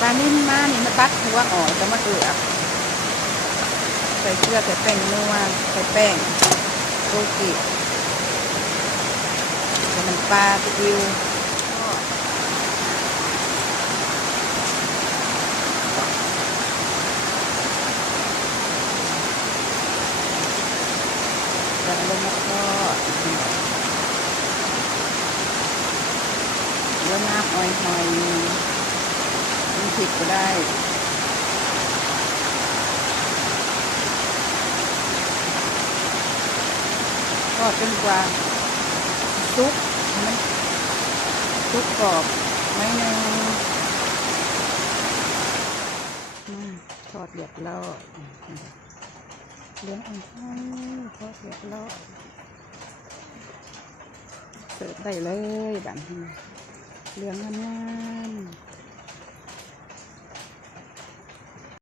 ปลานิ่มมานี่มาตัดหัวออกจะมาเอือกใส่เกลือใส่แป้งนัวใส่แป้งโรกิใส่น้ำปลาซีอิ๊วจะลงมาทอดเยอะน้ำอ้อยหอยมีผิดก็ได้ทอดจนกว่าซุปมันซุปกรอบไม่แน่ทอดเดือดแล้วเลี้ยงอันนี้ทอดเดือดแล้วเสิร์ฟได้เลยแบบนี้เลี้ยงงาม